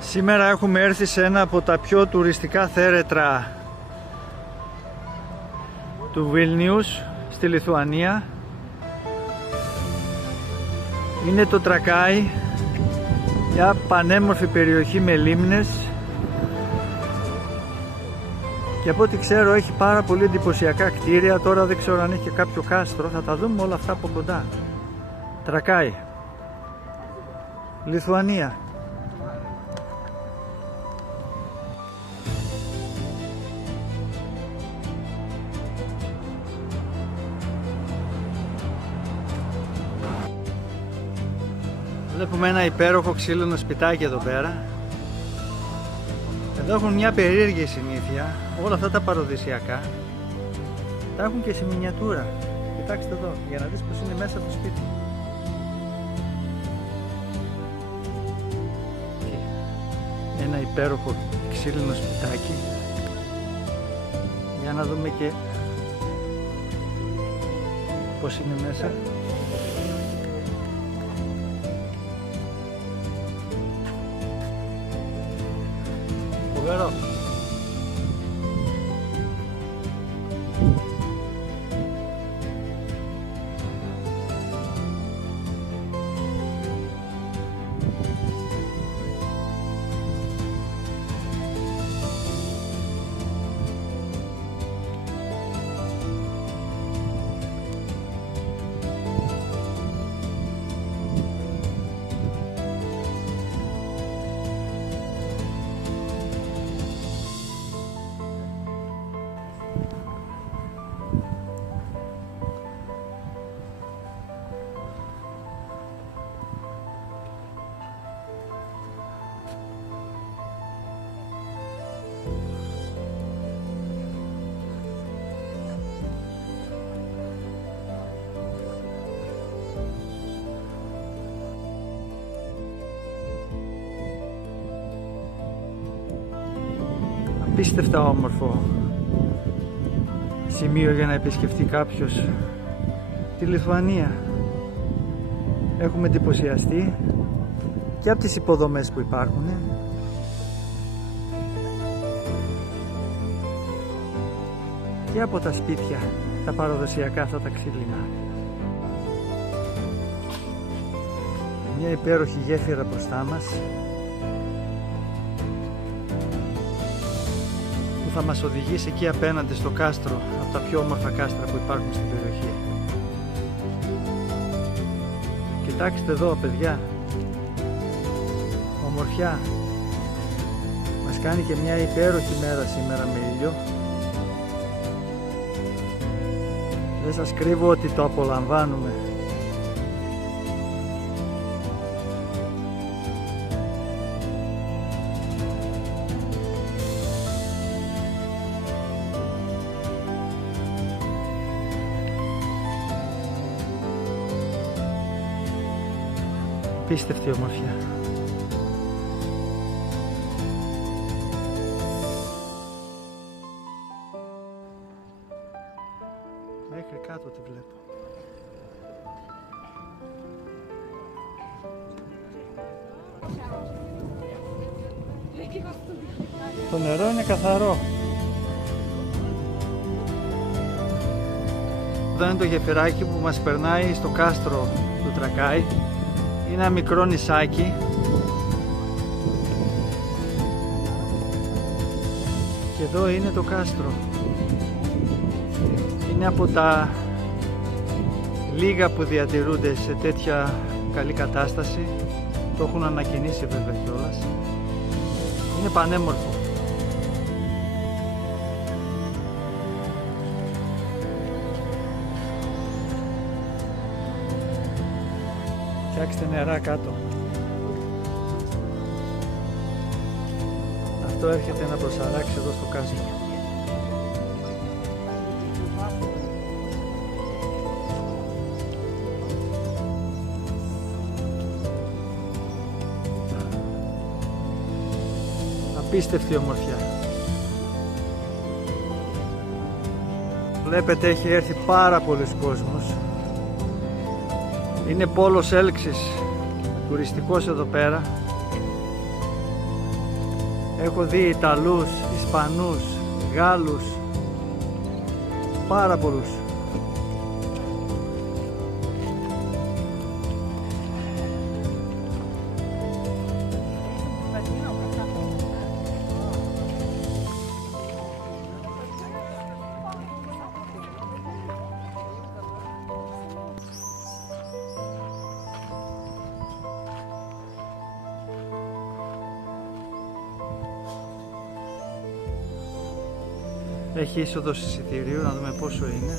Σήμερα έχουμε έρθει σε ένα από τα πιο τουριστικά θέρετρα του Βίλνιους στη Λιθουανία. Είναι το Τρακάι, μια πανέμορφη περιοχή με λίμνες και από ό,τι ξέρω έχει πάρα πολύ εντυπωσιακά κτίρια. Τώρα δεν ξέρω αν έχει και κάποιο κάστρο, θα τα δούμε όλα αυτά από κοντά. Τρακάι, Λιθουανία. Βλέπουμε ένα υπέροχο ξύλινο σπιτάκι εδώ πέρα. Εδώ έχουν μια περίεργη συνήθεια. Όλα αυτά τα παραδοσιακά τα έχουν και σε μινιατούρα. Κοιτάξτε εδώ, για να δεις πως είναι μέσα το σπίτι. Ένα υπέροχο ξύλινο σπιτάκι. Για να δούμε και πως είναι μέσα. Φοβερό. Απίστευτα όμορφο σημείο για να επισκεφτεί κάποιος τη Λιθουανία. Έχουμε εντυπωσιαστεί και από τις υποδομές που υπάρχουν και από τα σπίτια, τα παραδοσιακά αυτά τα ξύλινα. Μια υπέροχη γέφυρα μπροστά μας που θα μας οδηγήσει εκεί απέναντι στο κάστρο, από τα πιο όμορφα κάστρα που υπάρχουν στην περιοχή. Κοιτάξτε εδώ, παιδιά, ομορφιά. Μας κάνει και μια υπέροχη μέρα σήμερα με ήλιο. Δεν σας κρύβω ότι το απολαμβάνουμε. Απίστευτη ομορφιά. Μέχρι κάτω τη βλέπω. Το νερό είναι καθαρό. Εδώ είναι το γεφυράκι που μας περνάει στο κάστρο του Τρακάι. Είναι ένα μικρό νησάκι και εδώ είναι το κάστρο. Είναι από τα λίγα που διατηρούνται σε τέτοια καλή κατάσταση. Το έχουν ανακαινήσει βέβαια κιόλας. Είναι πανέμορφο. Φτιάξτε νερά κάτω. Αυτό έρχεται να προσαράξει εδώ στο κάστρο. Απίστευτη ομορφιά. Βλέπετε, έχει έρθει πάρα πολλοί κόσμος. Είναι πόλος έλξης τουριστικός εδώ πέρα. Έχω δει Ιταλούς, Ισπανούς, Γάλλους, πάρα πολλούς. Έχει είσοδος εισιτηρίου, να δούμε πόσο είναι.